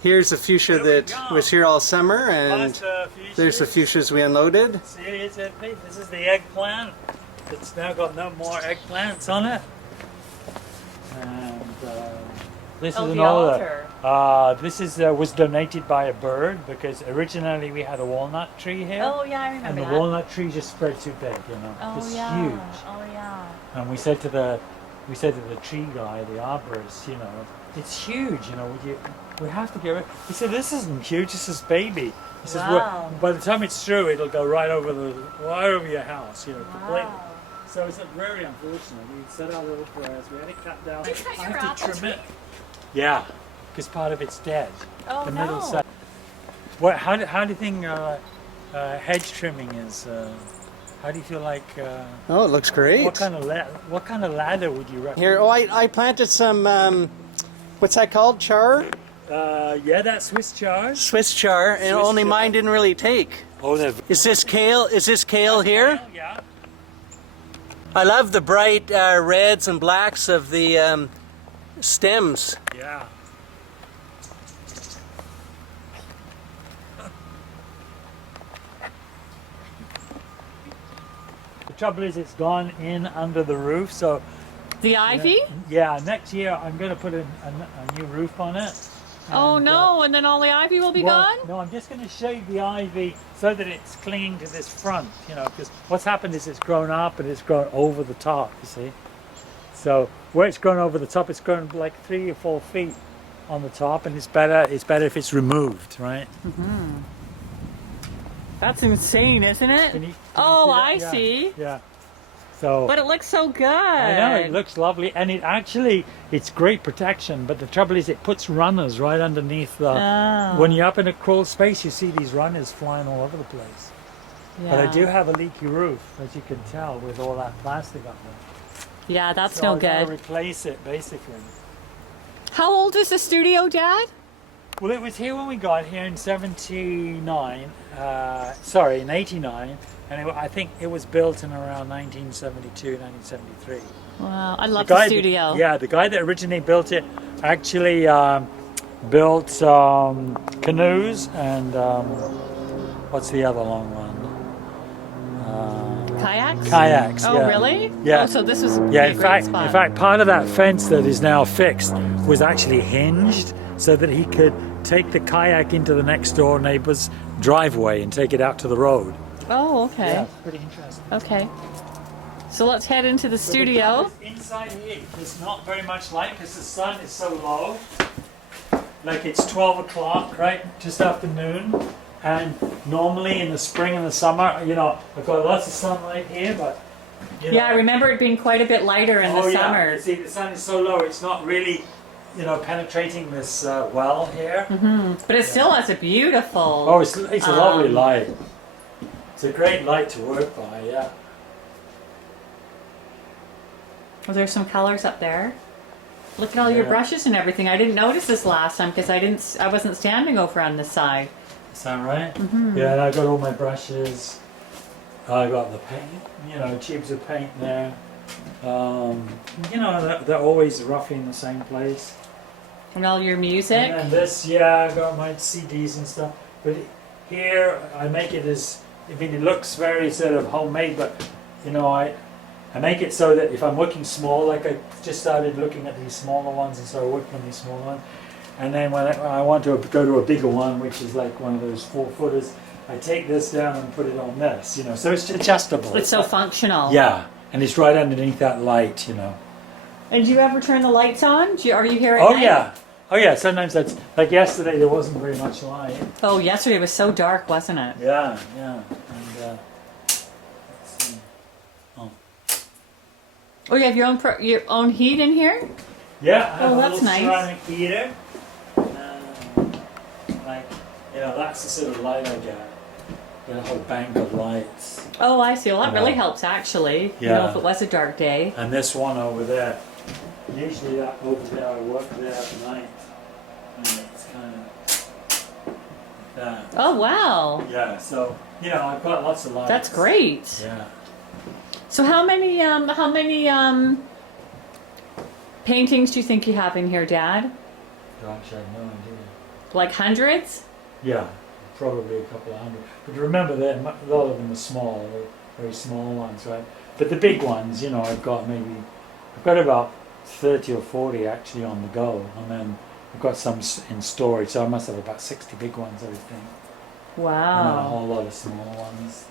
Here's the fuchsia that was here all summer, and there's the fuchsias we unloaded. See, this is the eggplant. It's now got no more eggplants on it. And this is an older. This is was donated by a bird because originally we had a walnut tree here. Oh yeah, I remember and the that. walnut tree just spread too big, you know. Oh it's yeah. huge. Oh yeah. And we said to the tree guy, the arborist, you know, it's huge, you know. We have to get rid. He said, "This isn't huge. This is baby." He says, Wow. "Well, by the time it's through, it'll go right over your house, you know, completely." Wow. So it's very unfortunate. We said our little prayers. We had it cut down. You cut I your have to apple trim it. Yeah, because part of it's dead. Oh the no. middle side. What? How do you think hedge trimming is? How do you feel like? Oh, it looks great. What kind of ladder would you recommend? Here, I planted some, what's that called? Char? Yeah, that's Swiss chard. Swiss char, and Swiss only char. mine didn't really take. Oh, they're Is this kale? Is this kale here? yeah. I love the bright reds and blacks of the stems. Yeah. The trouble is, it's gone in under the roof, so The ivy? yeah. Next year, I'm going to put a new roof on it. Oh And, no, and then all the ivy will be well, gone? no, I'm just going to show you the ivy so that it's clinging to this front, you know, because what's happened is it's grown up and it's grown over the top, you see. So where it's grown over the top, it's grown like 3 or 4 feet on the top, and it's better if it's removed, right? That's insane, isn't it? Can you Oh, see that? I Yeah. see. Yeah. So But it looks so good. I know it looks lovely, and it's great protection. But the trouble is, it puts runners right underneath the. Oh. When you're up in a crawl space, you see these runners flying all over the place. Yeah. But I do have a leaky roof, as you can tell, with all that plastic up there. Yeah, that's So no I've got to good. replace it, basically. How old is the studio, Dad? Well, it was here when we got here in '79. In '89, and I think it was built in around 1972, 1973. Wow, I love the studio. The guy that originally built it actually built canoes and what's the other long one? Kayaks? Kayaks. Oh, yeah. really? Yeah. Oh, so this was Yeah. a great spot. In fact, part of that fence that is now fixed was actually hinged so that he could take the kayak into the next door neighbor's driveway and take it out to the road. Oh, okay. Yeah, it's pretty interesting. Okay. So let's head into the studio. Inside here, there's not very much light because the sun is so low. Like it's 12 o'clock, right? Just after noon. And normally in the spring and the summer, you know, I've got lots of sunlight here, but you know, Yeah, I remember it being quite a bit lighter in the yeah. summers. See, the sun is so low, it's not really, you know, penetrating this well here. But it still has a beautiful. Oh, it's a lovely light. It's a great light to work by, yeah. Well, there's some colors up there. Look at all your Yeah. brushes and everything. I didn't notice this last time because I wasn't standing over on this side. Is that right? Yeah, and I got all my brushes. I got the paint, you know, tubes of paint there. You know, they're always roughly in the same place. And all your music. And then this, yeah, I got my CDs and stuff. But here, I make it as, I mean, it looks very sort of homemade, but, you know, I make it so that if I'm looking small, like I just started looking at these smaller ones and started working on these smaller ones. And then when I want to go to a bigger one, which is like one of those 4-footers, I take this down and put it on this, you know. So it's adjustable. It's so functional. Yeah, and it's right underneath that light, you know. And do you ever turn the lights on? Are you here at Oh night? yeah, oh yeah. Sometimes that's like yesterday. There wasn't very much light. Oh, yesterday was so dark, wasn't it? Yeah, yeah. And let's see. Oh, you have your own heat in here? Yeah, I have Oh, a that's little nice. ceramic heater. Like, you know, that's the sort of light I get. Get a whole bank of lights. Oh, I see. Well, that Yeah. really helps actually. You Yeah. know, if it was a dark day. And this one over there. Usually that over there, I work there at night. And it's kind of like that. Oh, wow. Yeah, so, you know, I've got lots of lights. That's great. Yeah. So how many paintings do you think you have in here, Dad? Gosh, I have no idea. Like hundreds? Yeah, probably a couple of hundred. But remember that a lot of them are small, very small ones, right? But the big ones, you know, I've got about 30 or 40 actually on the go, and then I've got some in storage, so I must have about 60 big ones, I would think. And then a Wow. whole lot of small ones.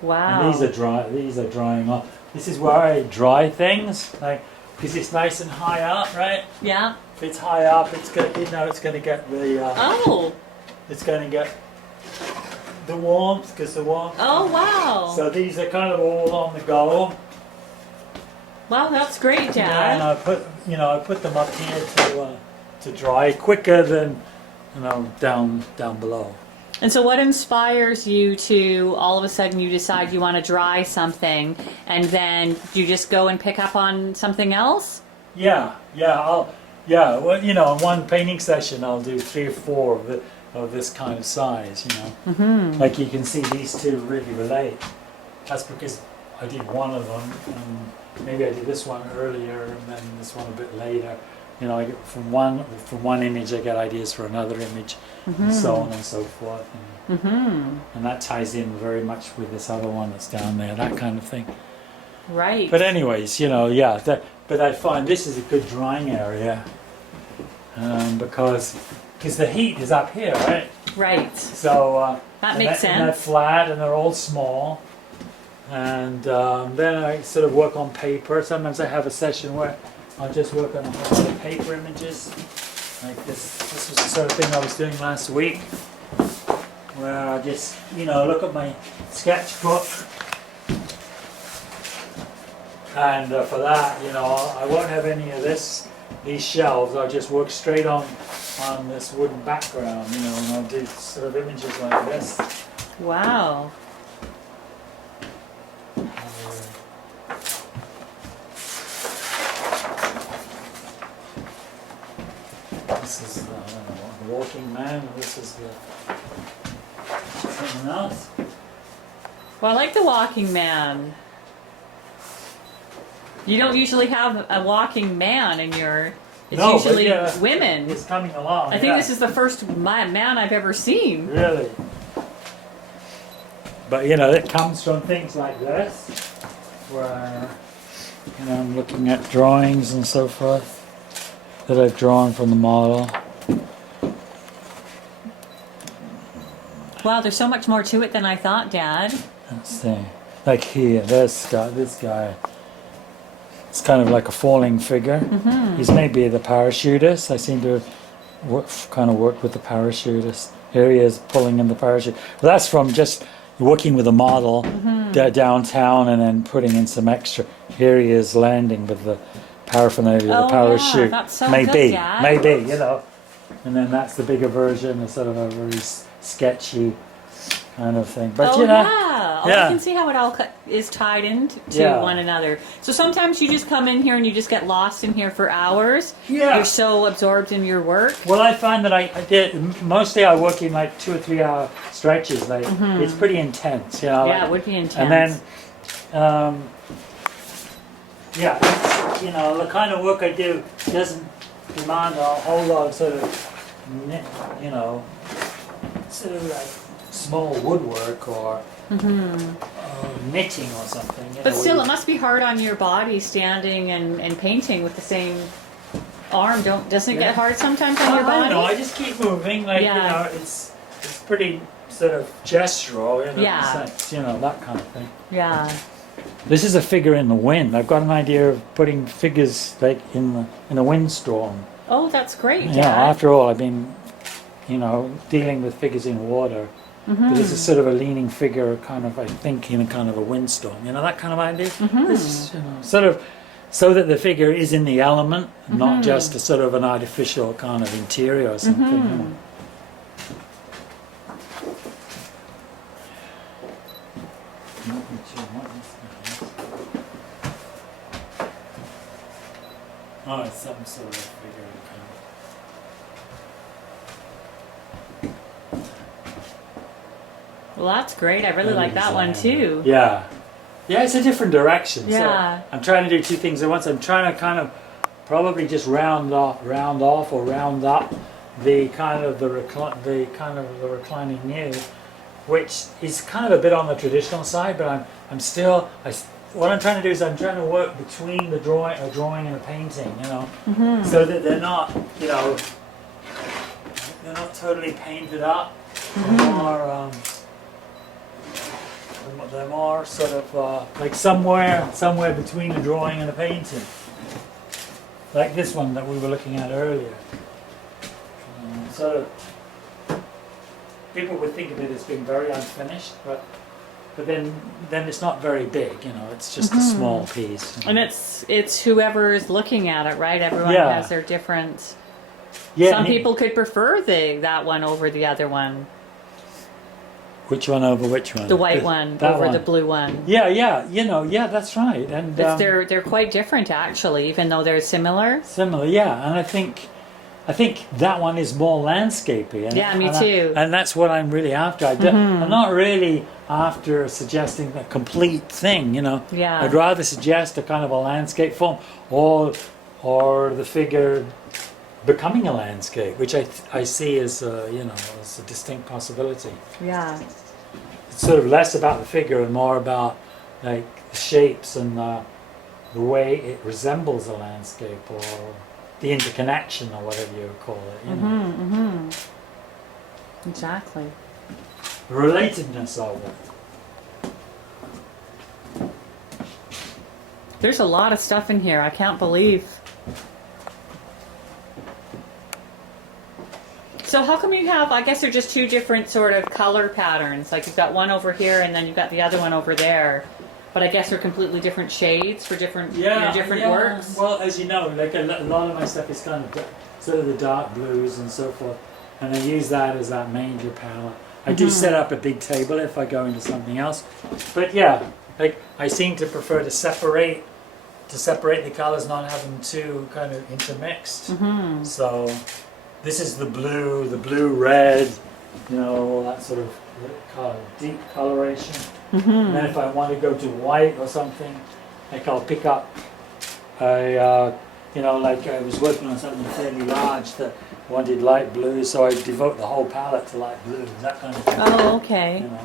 Wow. And these are drying off. This is where I dry things, like, because it's nice and high up, right? Yeah. If it's high up, it's gonna, you know, it's gonna get the, Oh. it's gonna get the warmth, because the warmth. Oh, wow. So these are kind of all on the go. Wow, that's great, Yeah, and Dad. I put them up here to dry quicker than, you know, down below. And so what inspires you to all of a sudden you decide you want to dry something and then you just go and pick up on something else? Yeah. Well, you know, in one painting session, I'll do 3 or 4 of this kind of size. You know, like you can see, these two really relate. That's because I did one of them, and maybe I did this one earlier, and then this one a bit later. You know, I get from one image, I get ideas for another image, and so on and so forth. And that ties in very much with this other one that's down there, that kind of thing. Right. But anyways, you know, yeah. But I find this is a good drying area because the heat is up here, right? Right. So That and makes and they're sense. flat and they're all small. And then I sort of work on paper. Sometimes I have a session where I'll just work on a whole lot of paper images. Like this. This was the sort of thing I was doing last week, where I just, you know, look at my sketchbook. And for that, you know, I won't have any of these shelves. I'll just work straight on this wooden background, you know, and I'll do sort of images like this. Wow. This is I don't know, the walking man. And this is something else. Well, I like the walking man. You don't usually have a walking man in your... It's No, but usually yeah, women. It's coming along. I think this is the first man I've ever seen. Really. But you know, it comes from things like this, where, you know, I'm looking at drawings and so forth that I've drawn from the model. Wow, there's so much more to it than I thought, Dad. Let's see. Like here, this guy. It's kind of like a falling figure. He's maybe the parachutist. I seem to kind of work with the parachutist. Here he is pulling in the parachute. Well, that's from just working with a model downtown and then putting in some extra. Here he is landing with the paraphernalia, Oh, the parachute. yeah, that's so maybe, good, Dad. maybe, you know. And then that's the bigger version, a sort of a very sketchy kind of thing. But Oh, you know, yeah. Oh, yeah. I can see how it all is tied into Yeah. one another. So sometimes you just come in here and you just get lost in here for hours. Yeah. You're so absorbed in your work. Well, I find that I did mostly I work in like 2 or 3 hour stretches. Like it's pretty intense, you know. Yeah, like- it would be intense. And then, yeah, it's, you know, the kind of work I do doesn't demand a whole lot of sort of, you know, sort of like small woodwork or knitting or something. You But know, still, where it must be hard on your body standing and painting with the same arm. Doesn't it Yeah. get hard sometimes on I your body? don't know. I just keep moving. Like Yeah. you know, it's pretty sort of gestural. You know, in Yeah. a sense, you know, that kind of thing. Yeah. This is a figure in the wind. I've got an idea of putting figures like in a windstorm. Oh, that's great, Dad. Yeah. After all, I've been, you know, dealing with figures in water. But this is sort of a leaning figure, kind of, I think, in a kind of a windstorm. You know, that kind of idea. This is, you know, sort of, so that the figure is in the element, not just a sort of an artificial kind of interior or something. You know. Not sure what this is. Oh, it's some sort of figure. Well, that's great. I really like that one too. Yeah. Yeah, it's a different direction. Yeah. So I'm trying to do 2 things at once. I'm trying to kind of probably just round off or round up the kind of the reclining new, which is kind of a bit on the traditional side, but I'm still what I'm trying to do is I'm trying to work between the drawing and a painting, you know, so that they're not, you know, they're not totally painted up. They're more sort of like somewhere between a drawing and a painting, like this one that we were looking at earlier. So people would think of it as being very unfinished, but then it's not very big, you know. It's just a small piece. And it's whoever is looking at it, right? Everyone Yeah. has their different. Yeah. Some people could prefer that one over the other one, Which one over which one? the white one That over one. the blue one. Yeah, you know, yeah, that's right. And They're quite different actually, even though they're similar. similar, yeah. And I think that one is more landscapey. And, Yeah, me too. And that's what I'm really after. I'm not really after suggesting a complete thing, you know. Yeah. I'd rather suggest a kind of a landscape form, or the figure becoming a landscape, which I see as you know, as a distinct possibility. Yeah. It's sort of less about the figure and more about like the shapes and the way it resembles a landscape, or the interconnection, or whatever you would call it, you know. Exactly. The relatedness of it. There's a lot of stuff in here. I can't believe. So how come you have, I guess they're just two different sort of color patterns. Like you've got one over here and then you've got the other one over there. But I guess they're completely different shades for different different works. Well, as you know, like a lot of my stuff is kind of sort of the dark blues and so forth, and I use that as that major palette. I do set up a big table if I go into something else, but yeah, like I seem to prefer to separate the colors, not have them too kind of intermixed. So this is the blue red, you know, all that sort of color, deep coloration. And then if I want to go to white or something, like I'll pick up a, you know, like I was working on something fairly large that wanted light blue, so I devote the whole palette to light blue, that kind of thing. Oh, okay. You know.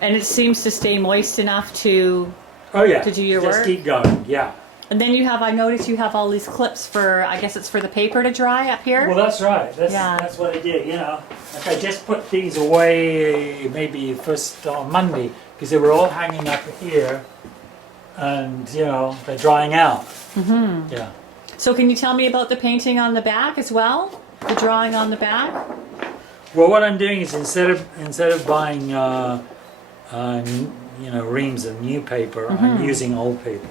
And it seems to stay moist enough to... Oh yeah, to do your just work? keep going, yeah. And then you have, I noticed you have all these clips for, I guess it's for the paper to dry up here? Well, that's right. That's what I did, you know. Like I just put these away maybe first on Monday, because they were all hanging up here, and, you know, they're drying out. Yeah. So can you tell me about the painting on the back as well? The drawing on the back? Well, what I'm doing is instead of buying, you know, reams of new paper, I'm using old paper,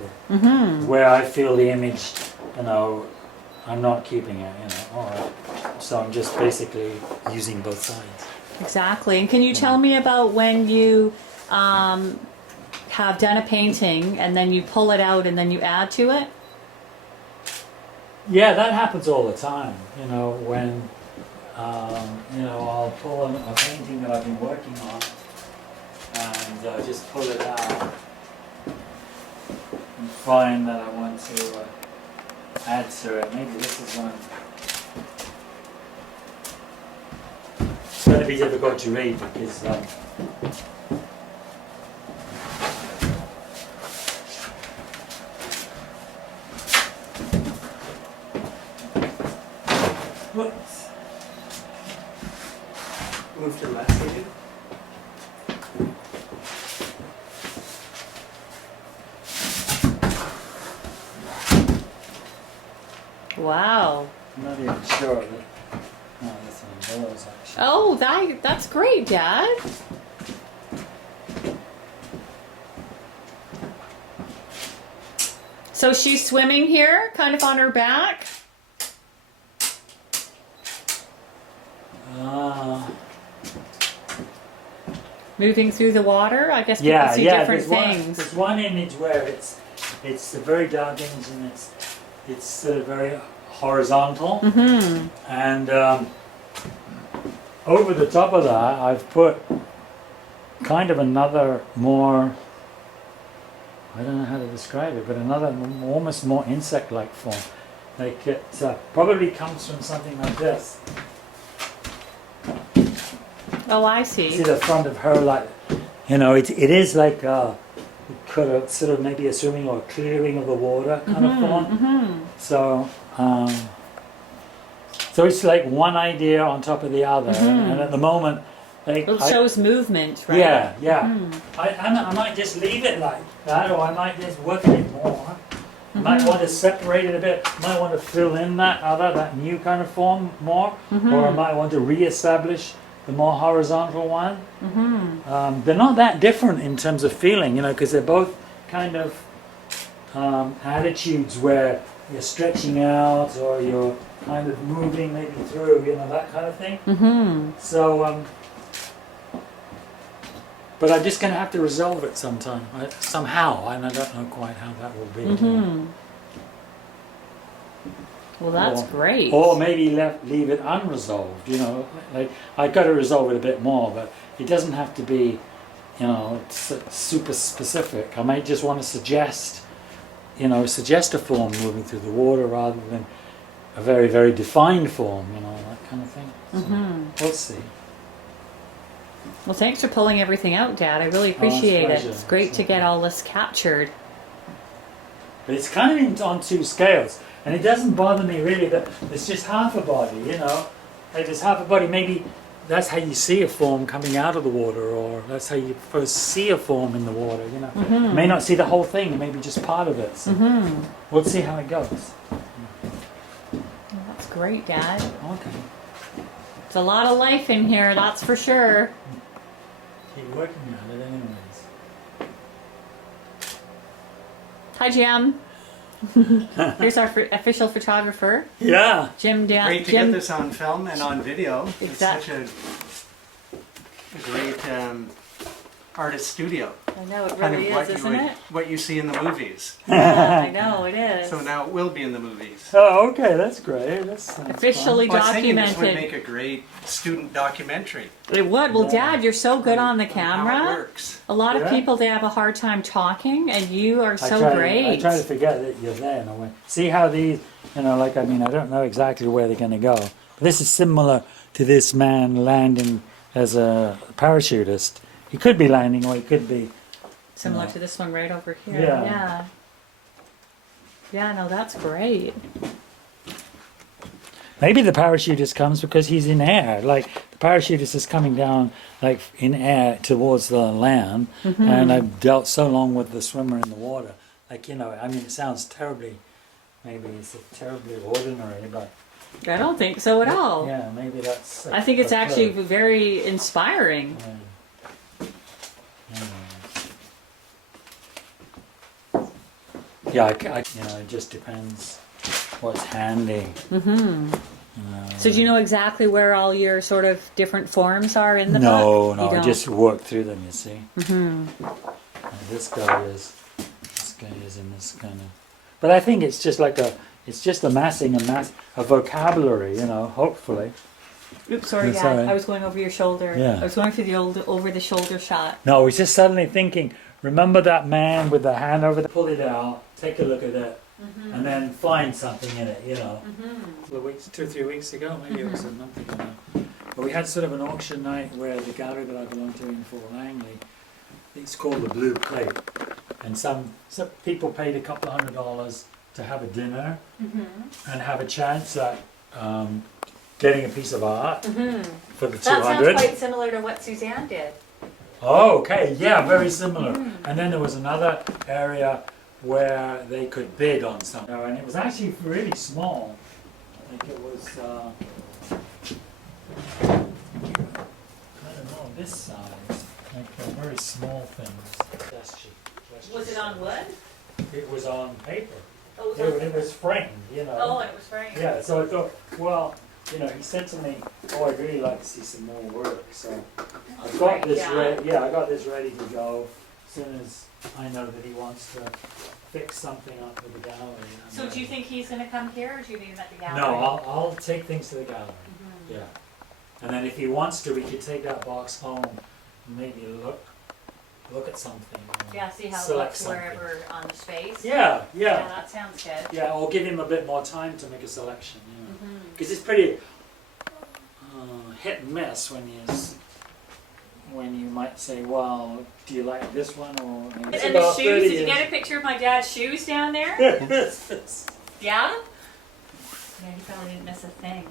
where I feel the image, you know, I'm not keeping it, you know. All right. So I'm just basically using both sides. Exactly. And can you tell me about when you have done a painting and then you pull it out and then you add to it? Yeah, that happens all the time. You know, when you know, I'll pull a painting that I've been working on and just pull it out and find that I want to add to it. Maybe this is one. It's going to be difficult to read because whoops. Move to the left, will you? Wow. I'm not even sure that. No, that's one of those actually. Oh, that's great, Dad. So she's swimming here, kind of on her back. Moving through the water. I guess people see different things. There's one image where it's a very dark image and it's sort of very horizontal, and over the top of that I've put kind of another more, I don't know how to describe it, but another almost more insect-like form. Like it probably comes from something like this. Oh, I See see. the front of her, like, you know, it is like could have sort of maybe a swimming or clearing of the water kind of form. So, so it's like one idea on top of the other, and at the moment, like, Well, it shows movement, right? yeah, yeah. I might just leave it like that, or I might just work it more. I might want to separate it a bit. Might want to fill in that new kind of form more, or I might want to re-establish the more horizontal one. They're not that different in terms of feeling, you know, because they're both kind of attitudes where you're stretching out or you're kind of moving maybe through, you know, that kind of thing. So, but I'm just going to have to resolve it sometime, somehow, and I don't know quite how that will be. Well, that's great. Or maybe leave it unresolved, you know. Like, I got to resolve it a bit more, but it doesn't have to be, you know, super specific. I might just want to suggest, you know, suggest a form moving through the water rather than a very, very defined form, you know, that kind of thing. So, we'll see. Well, thanks for pulling everything out, Dad. I really appreciate it. pleasure. It's great to get all this captured. But it's kind of on two scales, and it doesn't bother me really that it's just half a body, you know. Like there's half a body, maybe that's how you see a form coming out of the water, or that's how you first see a form in the water, you know. You may not see the whole thing, maybe just part of it. So we'll see how it goes. Well, that's great, Dad. Okay. It's a lot of life in here, that's for sure. Keep working on it anyways. Hi, Jim. Here's our official photographer, Yeah. Jim. Great to get this on film and on video. Exactly. It's such a great artist studio. I know it Kind really of what is, you isn't would, it? what you see in the movies. Yeah, I know it is. So now it will be in the movies. Oh, okay, that's great. That's Officially Well, I was thinking this would documented. make a great student documentary. It would. Well, Yeah. Dad, you're so good on the How it camera. works. A lot of Yeah. people, they have a hard time talking, and you are so I great. try to forget that you're there in a way. See how these, you know, like, I mean, I don't know exactly where they're going to go. But this is similar to this man landing as a parachutist. He could be landing, or he could be. Similar to this one right over here. Yeah. Yeah. Yeah, no, that's great. Maybe the parachutist comes because he's in air. Like the parachutist is coming down, like in air towards the land, and I've dealt so long with the swimmer in the water. Like, you know, I mean, it sounds terribly. Maybe it's terribly ordinary, but I don't think so at all. yeah, maybe that's. I think it's actually very inspiring. Yeah, you know, it just depends what's handy. So do you know exactly where all your sort of different forms are in the No, book? no, You I don't? just work through them. You see. This guy is in this kind of. But I think it's just like it's just amassing a vocabulary. You know, hopefully. Oops, sorry, That's Dad. all right. I was going over your shoulder. Yeah. I was going through the old over the shoulder shot. No, I was just suddenly thinking. Remember that man with the hand over the. Pull it out. Take a look at it. And then find something in it, you know. A couple of weeks, 2 or 3 weeks ago, maybe it was a month ago now. But we had sort of an auction night where the gallery that I belong to in Fort Langley, it's called the Blue Plate, and some people paid a couple of $100 to have a dinner and have a chance at getting a piece of art for the 200. That sounds quite similar to what Suzanne did. Oh, okay, yeah, very similar. And then there was another area where they could bid on something, and it was actually really small. I think it was, I don't know, this size, like very small things. That's cheap. Was it on wood? It was on paper. Oh, It was framed, you know. Oh, it was framed. Yeah, so I thought, well, you know, he said to me, "Oh, I'd really like to see some more work." So I got this ready. Yeah, I got this ready to go as soon as I know that he wants to fix something up with the gallery. So do you think he's going to come here, or do you meet him at the gallery? No, I'll take things to the gallery. Yeah, and then if he wants to, we could take that box home and maybe look at something. Yeah, see how it select looks something. wherever on the space. Yeah, Yeah, yeah, that sounds good. yeah. Or give him a bit more time to make a selection. You know, because it's pretty hit and miss when he's when you might say, well, do you like this one or? And the shoes, did you get a picture of my dad's shoes down there? Yeah? Yeah, he probably didn't miss a thing.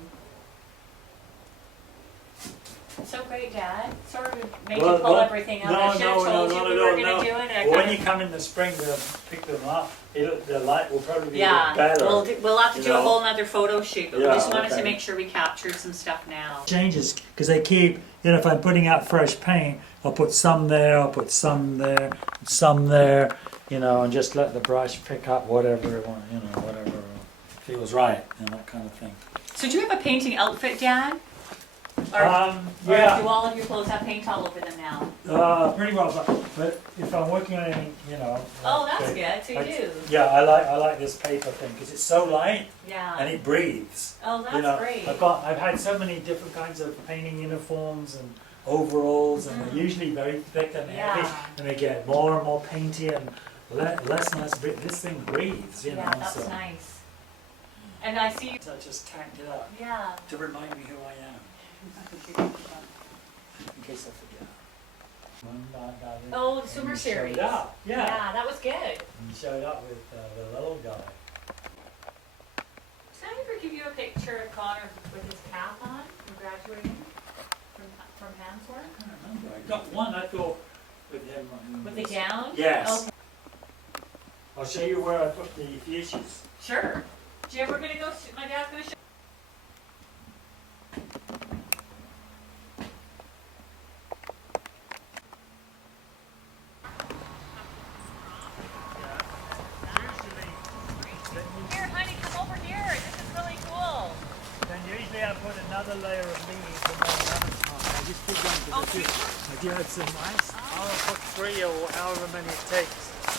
So great, Dad. Sort of made you pull everything up. I should have told you we were going to do it. Well, when you come in the spring to pick them up, the light will probably be better. We'll have to do a whole nother photo shoot, but we just wanted to okay. make sure we captured some stuff now. Changes, because they keep, if I'm putting out fresh paint, I'll put some there, I'll put some there, some there, and just let the brush pick up whatever it wants, whatever feels right, that kind of thing. So do you have a painting outfit, Dad? Or do all of your clothes have paint all over them now? Pretty well, but if I'm working on anything, Oh, that's good. So you do. Yeah, I like this paper thing because it's so light Yeah. and it breathes. Oh, that's great. I've had so many different kinds of painting uniforms and overalls, and they're usually very thick and heavy, and they get more and more painty and less and less. This thing breathes, Yeah, that's nice. And I see you. So I just tacked it up to remind me who I am. In case I forget. Oh, the swimmer series. Yeah, that was good. And showed up with the little guy. Did I ever give you a picture of Connor with his cap on from graduating from Hansworth? I can't remember. I got one, I thought, with him. With the gown? Yes. Okay. I'll show you where I put the fuchsias. Sure. Do you ever gonna go? My dad's gonna show. Here, honey, come over here. This is really cool. Then usually I put another layer of leaves and then another top. I just did one because I do have some ice. I'll put 3 or however many it takes.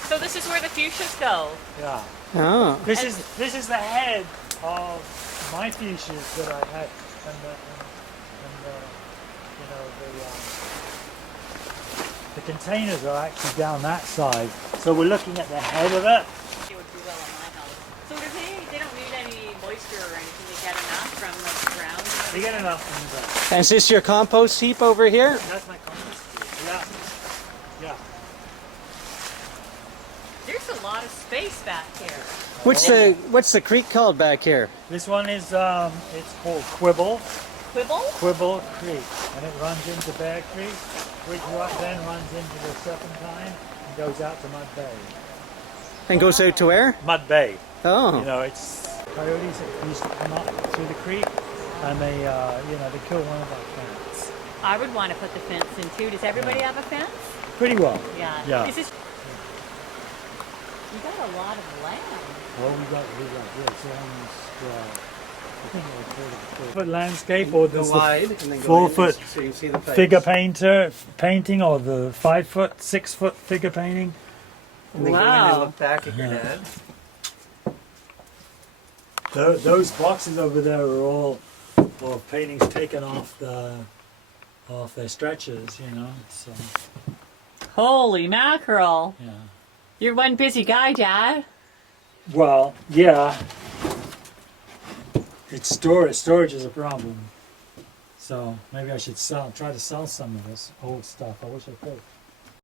So this is where the fuchsias go. Yeah. Oh. This is the head of my fuchsias that I had, and the containers are actually down that side. So we're looking at the head of it. They would do well in my house. So do they don't need any moisture or anything. They get enough from the ground. You get enough from the. And is this your compost heap over here? That's my compost. Yeah. There's a lot of space back here. What's the creek called back here? This one is it's called Quibble. Quibble? Quibble Creek, and it runs into Bear Creek, which then runs into the Serpentine and goes out to Mud Bay. And goes out to where? Mud Bay. Oh. It's coyotes that used to come up through the creek, and they kill one of our plants. I would want to put the fence in too. Does everybody have a fence? Pretty well. Yeah. Is this... You got a lot of land. Well, we got this almost. I think it was 4 foot landscape, or the wide, and then go 4 in, foot so you see the face. figure painting, or the 5 foot, 6 foot figure painting. And then go in and look back at your dad. Those boxes over there are all paintings taken off their stretchers, So Holy mackerel. yeah. You're one busy guy, Dad. Well, yeah. It's storage is a problem. So maybe I should try to sell some of this old stuff. I wish I could.